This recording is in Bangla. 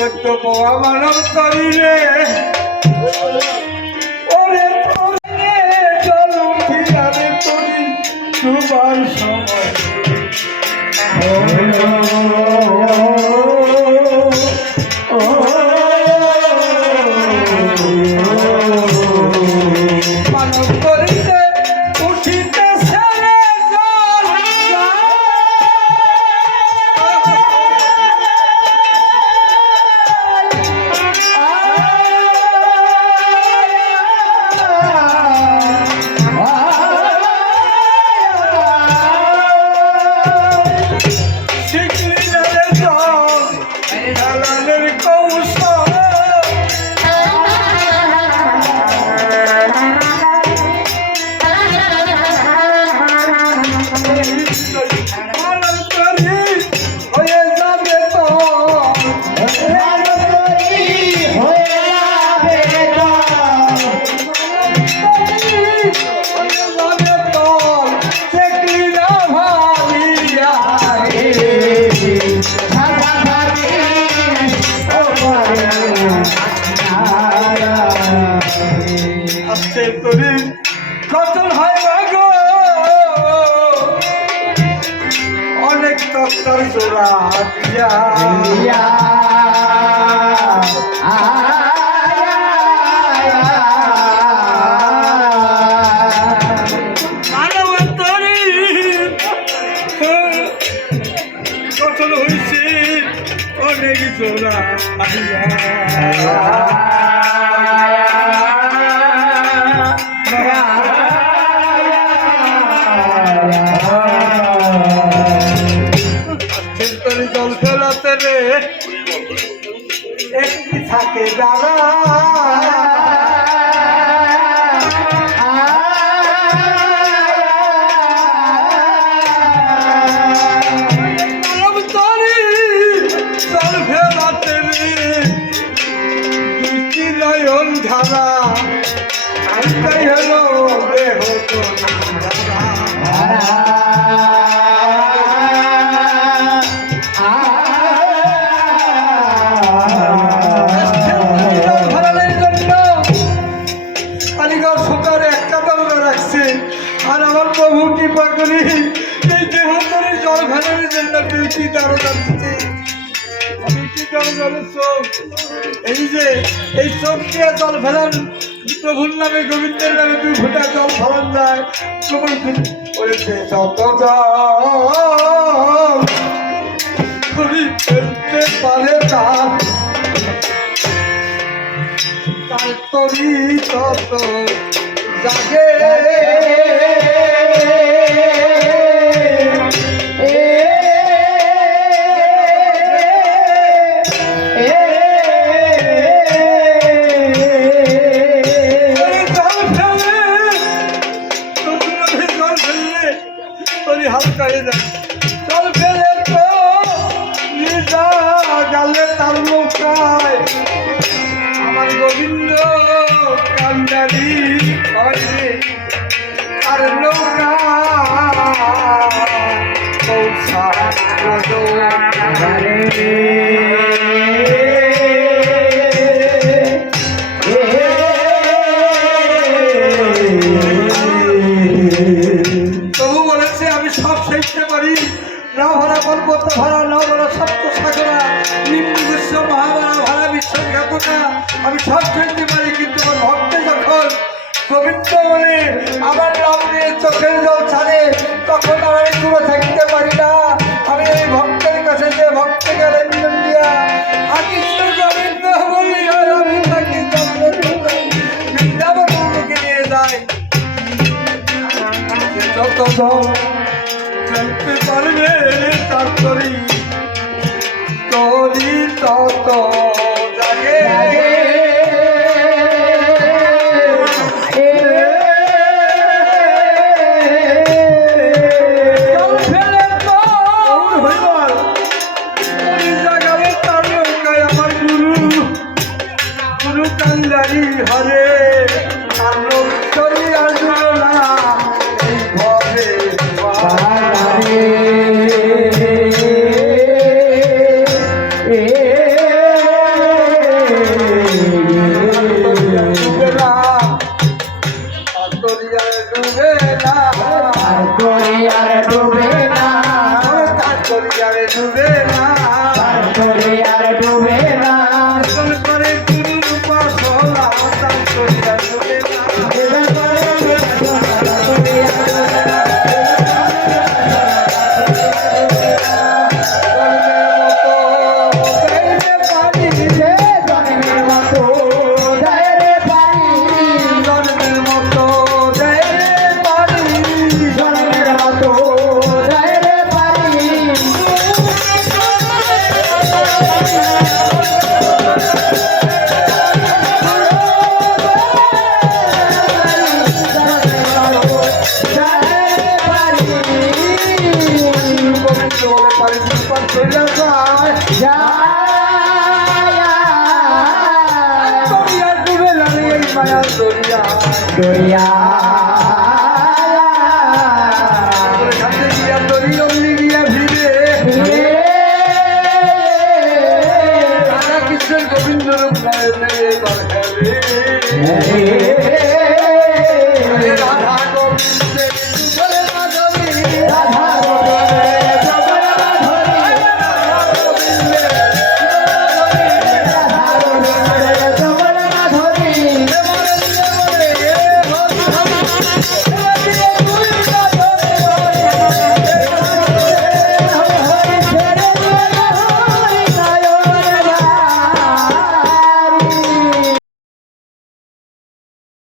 সত্য পাওয়া মানব করিলে ওরে তোরে জল উঠিয়ারে করি ডুবার সময় মানব করিতে উঠিতেছে রে জল কতল হয় গো অনেক তত্তর জোড়া দিয়া মানবন্তরী কতল হয়েছে অনেক জোড়া দিয়া জল ফেলাতে রে একটি থাকে দাঁড়া জল ফেলাতে রে দুটি নয়ন ধারা আইটাই হলো দেহ আর আমার প্রভু কৃপা করি এই দেহ ধরে জল ফেলার জন্য বিউটি দাঁড়ো যাচ্ছে বিউটি দাঁড়ো জলের চোখ এই যে এই চোখ দিয়ে জল ফেলান প্রভুর নামে গোবিন্দের নামে 2 ফোঁটা জল ফেলান যায় প্রভু করেছে যত জল করি ফেলতে পারে তার তরি তত জাগে হালকা হয়ে যায় জল ফেলে তো নিজা গালে তার নৌকায় আমার গোবিন্দ কান্দারি আর নৌকা পৌঁছা না ভরা পর্বত ভরা না ভরা সপ্ত সাগরা নিম্ন বিশ্ব মহামারা ভরা বিশ্বঘাতনা আমি সব ফেলতে পারি কিন্তু আমার ভক্তে যখন গোবিন্দ বলে আমার নাম নিয়ে চোখের জল ছাড়ে তখন আমি দূরে থাকতে পারি না আমি এই ভক্তের কাছে যে ভক্তে গেলেন দিয়া কৃষ্ণ গোবিন্দ বলি আমি থাকি বৃন্দাবন মুখে নিয়ে যায় যত চলতে পারবে তার তরি তত জাগে জল করিয়া